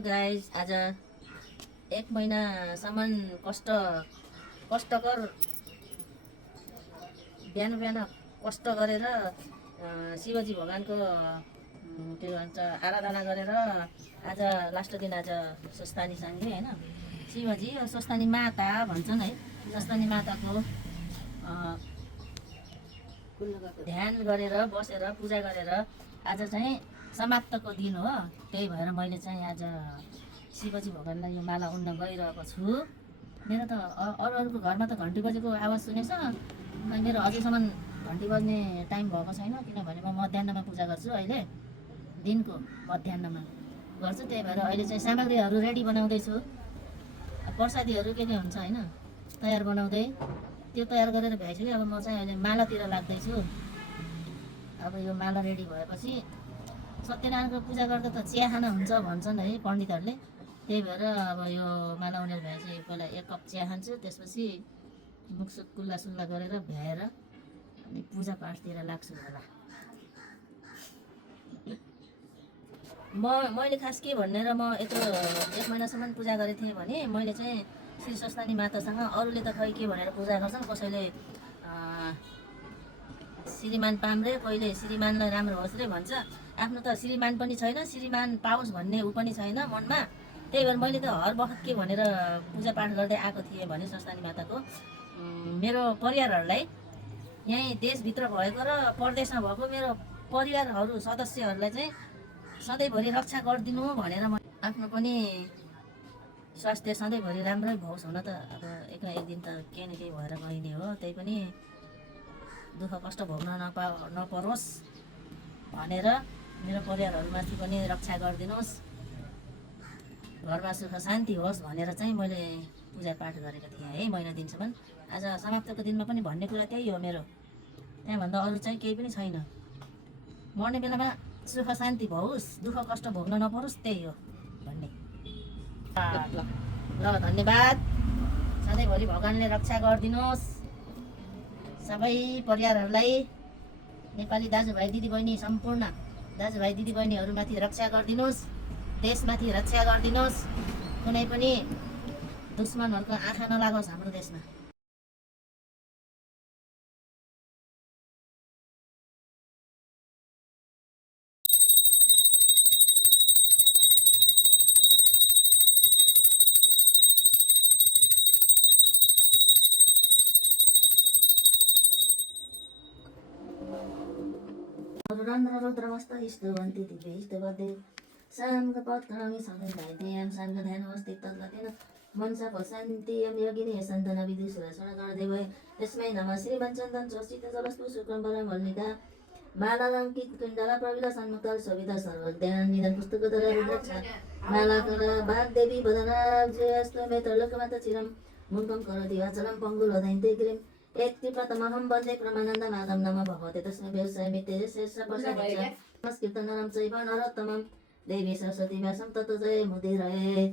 Guys आज 1 महिनासम्म कष्टकर बिहान बिहान कष्ट गरेर शिवजी भगवानको के भन्छ आराधना गरेर आज लास्ट दिन आज स्वस्थानी साङ्गे होइन शिवजी स्वस्थानी माता भन्छन् है। स्वस्थानी माताको ध्यान गरेर बसेर पूजा गरेर आज चाहिँ समाप्तको दिन हो। त्यही भएर मैले चाहिँ आज शिवजी भगवानलाई यो माला उन्न गइरहेको छु। मेरो त अरूको घरमा त घन्टी बजेको आवाज सुनेछ, मेरो अझैसम्म घन्टी बज्ने टाइम भएको छैन, किनभने म मध्याहमा पूजा गर्छु। अहिले दिनको मध्याहमा गर्छु, त्यही भएर अहिले चाहिँ सामग्रीहरू रेडी बनाउँदैछु। प्रसादीहरू के हुन्छ होइन तयार बनाउँदै त्यो तयार गरेर भ्याइसक्यो। अब म चाहिँ अहिले मालातिर लाग्दैछु। अब यो माला रेडी भएपछि सत्यनारायणको पूजा गर्दा त चिया खाना हुन्छ भन्छन् है पण्डितहरूले। त्यही भएर अब यो माला उनेर भएपछि पहिला 1 कप चिया खान्छु, त्यसपछि मुखसुख कुल्ला सुल्ला गरेर भ्याएर अनि पूजापाठतिर लाग्छु होला। मैले खास के भनेर म यत्रो 1 महिनासम्म पूजा गरेको थिएँ भने मैले चाहिँ श्री स्वस्थानी मातासँग अरूले त खै के भनेर पूजा गर्छन्, कसैले श्रीमान पाम्रे, कहिले श्रीमानलाई राम्रो होस् रे भन्छ। आफ्नो त श्रीमान पनि छैन, श्रीमान पाओस् भन्ने ऊ पनि छैन मनमा। त्यही भएर मैले त हर बखत के भनेर पूजापाठ गर्दै आएको थिएँ भने स्वस्थानी माताको मेरो परिवारहरूलाई यहीँ देशभित्र भएको र परदेशमा भएको मेरो परिवारहरू सदस्यहरूलाई चाहिँ सधैँभरि रक्षा गरिदिनु भनेर म आफ्नो पनि स्वास्थ्य सधैँभरि राम्रै होस्। हुन त अब एक न एक दिन त केही न केही भएर गइने हो, त्यही पनि दुःख कष्ट भोग्न नपरोस् भनेर मेरो परिवारहरूमाथि पनि रक्षा गरिदिनुहोस्, घरमा सुख शान्ति होस् भनेर चाहिँ मैले पूजापाठ गरेको थिएँ है महिना दिनसम्म। आज समाप्तको दिनमा पनि भन्ने कुरा त्यही हो मेरो, त्यहाँभन्दा अरू चाहिँ केही पनि छैन। मर्ने बेलामा सुख शान्ति होस्, दुःख कष्ट भोग्न नपरोस्, त्यही हो भन्ने। ल धन्यवाद। सधैँभरि भगवान्ले रक्षा गरिदिनुहोस् सबै परिवारहरूलाई, नेपाली दाजुभाइ दिदीबहिनी सम्पूर्ण दाजुभाइ दिदीबहिनीहरूमाथि रक्षा गरिदिनुहोस्, देशमाथि रक्षा गरिदिनुहोस्, कुनै पनि दुश्मनहरूको आँखा नलागोस् हाम्रो देशमा। रन्ध्र रुद्रमस्त इष्टवन्ती दिव्य इष्टवदे शामका पत्करामी सधैँ धाइदेयम शामका ध्यान अवस्थित तद्गतेन मनसा पशान्ति योगिनी सन्तन विदुषुरा सुरगणदेव तस्मै नमः। श्रीमञ्चन्दन चर्चित जलस्तु शुक्रम्बर मल्लिका मालालङ्कित कुण्डला प्रविला सन्मुक्तल शोभिता सर्वज्ञान निधन पुस्तकधरा रुद्राक्ष मालाकरा वाग्देवी वदनाब्जयस्तु मे त्रैलोक्यमाता चिरं मुखं करोति वाचलं पङ्गुलदयन्ते गिरिं एत्कृपतमहं वन्दे प्रमानन्दमादं नमः भगवते तस्मै व्यवसाय मित्यजस्य नमस्कृतनरं चैव नरोत्तमं देवी सरस्वती व्यासं ततो जय मुदिरये।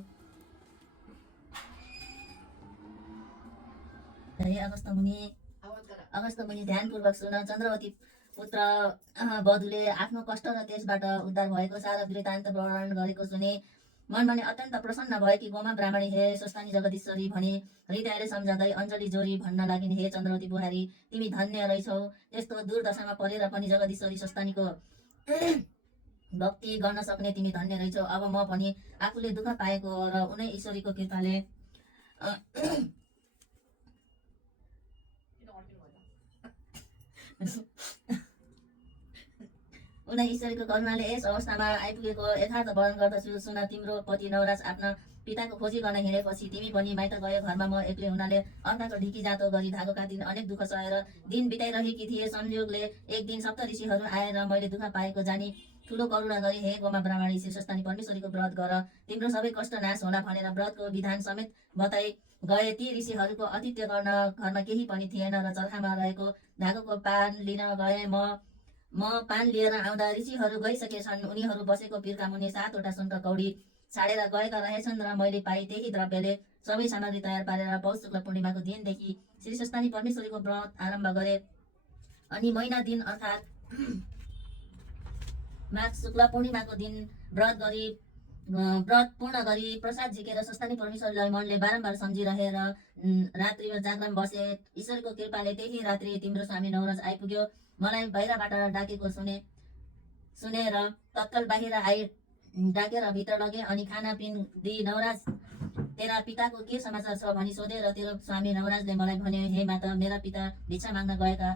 अगस्त मुनि ध्यानपूर्वक सुन। चन्द्रवती पुत्र वधुले आफ्नो कष्ट र त्यसबाट उद्धार भएको सारा वृत्तान्त वर्णन गरेको सुने। मनमा अत्यन्त प्रसन्न भएकी गोमा ब्राह्मणी हे स्वस्थानी जगदीश्वरी भनी हृदयले सम्झाउँदै अञ्जली जोरी भन्न लागिन्, हे चन्द्रवती बुहारी, तिमी धन्य रहेछौ। त्यस्तो दुर्दशामा परेर पनि जगदीश्वरी स्वस्थानीको भक्ति गर्न सक्ने तिमी धन्य रहेछौ। अब म पनि आफूले दुःख पाएको र उनै ईश्वरीको कृपाले उनै ईश्वरीको करुणाले यस अवस्थामा आइपुगेको यथार्थ वर्णन गर्दछु। सुन, तिम्रो पति नवराज आफ्ना पिताको खोजी गर्न हिँडेपछि तिमी पनि माइत गयो। घरमा म एक्लै हुनाले अर्काको ढिकी जातो गरी धागोका दिन अनेक दुःख सहेर दिन बिताइरहेकी थिए। संयोगले एक दिन सप्त ऋषिहरू आएर मैले दुःख पाएको जानी ठुलो करुणा गरे। हे गोमा ब्राह्मणी, श्री स्वस्थानी परमेश्वरीको व्रत गर, तिम्रो सबै कष्ट नाश होला भनेर व्रतको विधान समेत बताई गए। ती ऋषिहरूको आतिथ्य गर्न घरमा केही पनि थिएन र चर्खामा रहेको धागोको पान लिन गए। म पान लिएर आउँदा ऋषिहरू गइसकेछन्। उनीहरू बसेको पिर्का मुनि 7वटा सुनका कौडी छाडेर गएका रहेछन् र मैले पाएँ त्यही द्रव्यले सबै सामग्री तयार पारेर पौष शुक्ल पूर्णिमाको दिनदेखि श्री स्वस्थानी परमेश्वरीको व्रत आरम्भ गरे। अनि महिना दिन अर्थात् माघ शुक्ल पूर्णिमाको दिन व्रत गरी व्रत पूर्ण गरी प्रसाद झिकेर स्वस्थानी परमेश्वरलाई मनले बारम्बार सम्झिरहेर रात्रिमा जागरण बसे। ईश्वरको कृपाले त्यही रात्रि तिम्रो स्वामी नवराज आइपुग्यो। मलाई बाहिरबाट डाकेको सुनेर तत्काल बाहिर डाकेर भित्र लगे अनि खानापिन दिई नवराज तेरा पिताको के समाचार छ भनी सोधे। र तेरो स्वामी नवराजले मलाई भन्यो, हे माता, मेरा पिता भिक्षा माग्न गएका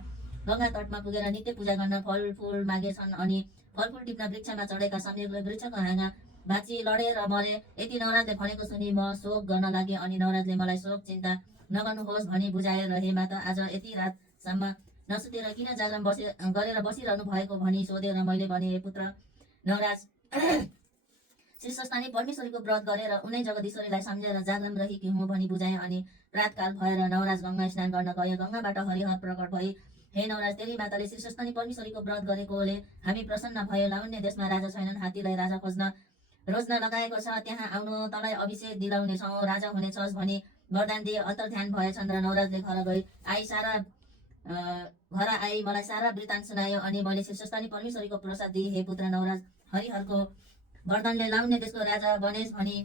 गङ्गा तटमा पुगेर नित्य पूजा गर्न फलफुल मागेछन् अनि फलफुल टिप्न वृक्षमा चढेका संयोगले वृक्षको हाँगा भाँची लडेर मरे। यति नवराजले भनेको सुनि म शोक गर्न लागे अनि नवराजले मलाई शोक चिन्ता नगर्नुहोस् भनी बुझाए। र हे माता, आज यति रातसम्म नसुतेर किन जागरण गरेर बसिरहनु भएको भनी सोधेर मैले भने, हे पुत्र नवराज, श्री स्वस्थानी परमेश्वरीको व्रत गरेर उनै जगदीश्वरीलाई सम्झेर जागरण रहेकी हुँ भनी बुझाएँ। अनि प्रातकाल भएर नवराज गङ्गा स्नान गर्न गए। गङ्गाबाट हरिहर प्रकट भई, हे नवराज, तेरी माताले श्री स्वस्थानी परमेश्वरीको व्रत गरेकोले हामी प्रसन्न भयो। लावण्य देशमा राजा छैनन्, हात्तीलाई राजा रोज्न लगाएको छ, त्यहाँ आउनु, तँलाई अभिषेक दिलाउनेछौँ, राजा हुनेछस् भनी वरदान दिए। अन्तर्ध्यान भएछन् र नवराजले घर आई मलाई सारा वृत्तान्त सुनायो अनि मैले श्री स्वस्थानी परमेश्वरीको प्रसाद दिए। हे पुत्र नवराज, हरिहरको वरदानले लाउन्य देशको राजा बनेस् भनी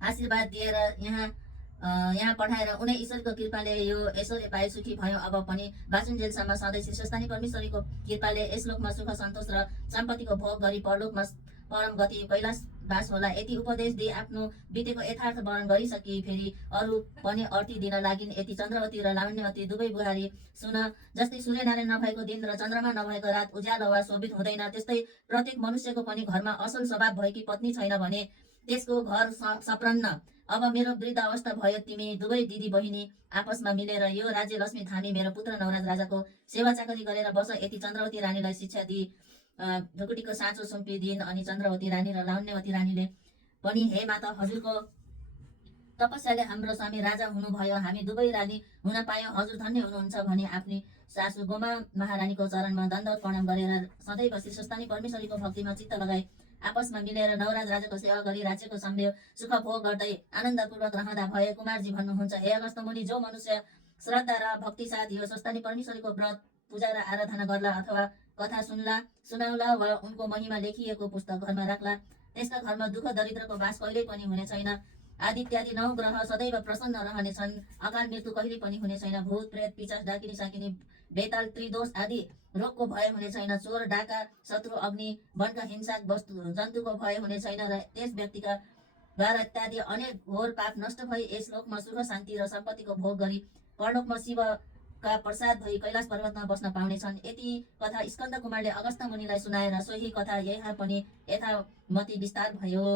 आशीर्वाद दिएर यहाँ पठाएर उनै ईश्वरको कृपाले यो ऐश्वर्य पाए सुखी भयो। अब पनि बाँचुन्जेलसम्म सधैँ श्री स्वस्थानी परमेश्वरीको कृपाले यस लोकमा सुख सन्तोष र सम्पत्तिको भोग गरी परलोकमा परम गति कैलाश बास होला। यति उपदेश दिई आफ्नो बितेको यथार्थ वर्णन गरिसकी फेरि अरू पनि अर्थी दिन लागिन्। यति चन्द्रवती र लावण्यवती दुवै बुहारी सुन। जस्तै सूर्यनारायण नभएको दिन र चन्द्रमा नभएको रात उज्यालो वा शोभित हुँदैन, त्यस्तै प्रत्येक मनुष्यको पनि घरमा असल स्वभाव भएकी पत्नी छैन भने त्यसको घर सप्रन्न। अब मेरो वृद्ध अवस्था भयो, तिमी दुवै दिदी बहिनी आपसमा मिलेर यो राज्य लक्ष्मी थामी मेरो पुत्र नवराज राजाको सेवा चाकरी गरेर बस। यति चन्द्रवती रानीलाई शिक्षा दिई ढुकुटीको साँचो सुम्पिदिन्। अनि चन्द्रवती रानी र लावण्यवती रानीले पनि, हे माता, हजुरको तपस्याले हाम्रो स्वामी राजा हुनुभयो, हामी दुवै रानी हुन पायौँ, हजुर धन्य हुनुहुन्छ भनी आफ्नी सासू गोमा महारानीको चरणमा दण्डवत प्रणाम गरेर सदैव श्री स्वस्थानी परमेश्वरीको भक्तिमा चित्त लगाई आपसमा मिलेर नवराज राजाको सेवा गरी राज्यको सम्य सुख भोग गर्दै आनन्दपूर्वक रहँदा भए। कुमारजी भन्नुहुन्छ, हे अगस्त मुनि, जो मनुष्य श्रद्धा र भक्ति साथ यो स्वस्थानी परमेश्वरीको व्रत पूजा र आराधना गर्ला अथवा कथा सुनाउला वा उनको महिमा लेखिएको पुस्तक घरमा राख्ला, त्यसका घरमा दुःख दरिद्रको बास कहिल्यै पनि हुने छैन। आदित्यादि 9 ग्रह सदैव प्रसन्न रहनेछन्। अकाल मृत्यु कहिल्यै पनि हुने छैन। भूत प्रेत पिचास डाकिनी साकिनी बेताल त्रिदोष आदि रोगको भय हुने छैन। चोर डाका शत्रु अग्नि वनका हिंसा जन्तुको भय हुने छैन र त्यस व्यक्तिका द्वारा इत्यादि अनेक घोर पाप नष्ट भई यस लोकमा सुख शान्ति र सम्पत्तिको भोग गरी परलोकमा शिवका प्रसाद भई कैलाश पर्वतमा बस्न पाउनेछन्। यति कथा स्कन्द कुमारले अगस्त मुनिलाई सुनाएर सोही कथा यहाँ पनि यथामति विस्तार भयो।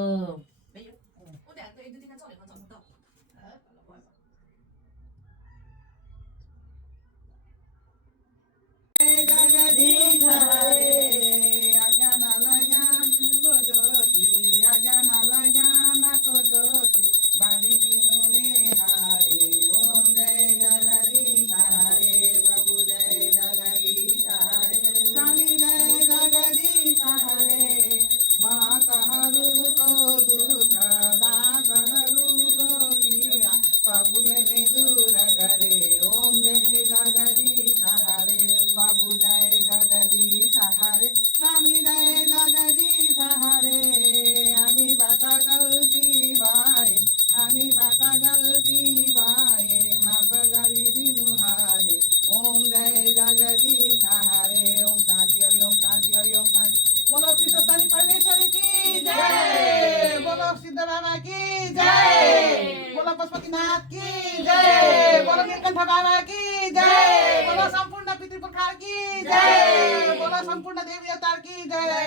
बोलो श्री स्वस्थानी परमेश्वरी की जय, बोलो सिद्ध बाबा की जय, बोलो पशुपतिनाथ की जय, बोलो नीलकंठ बाबा की जय, बोलो संपूर्ण पितृपुरखार की जय, बोलो संपूर्ण देवी अवतार की जय,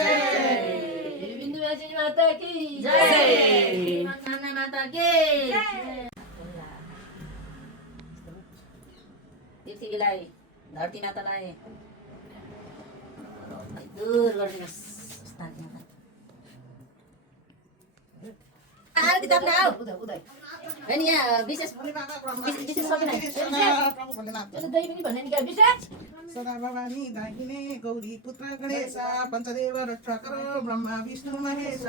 बिन्दुवासी माता की जय, कामना माता की जय। पृथ्वीलाई धरती मातालाई दूर गरिदिनुहोस्। आरती ताप्न आऊ हैन, यहाँ विशेष सदा भवानी दाहिने गौरी पुत्र गणेश पंचदेव रक्षा करो ब्रह्मा विष्णु महेश।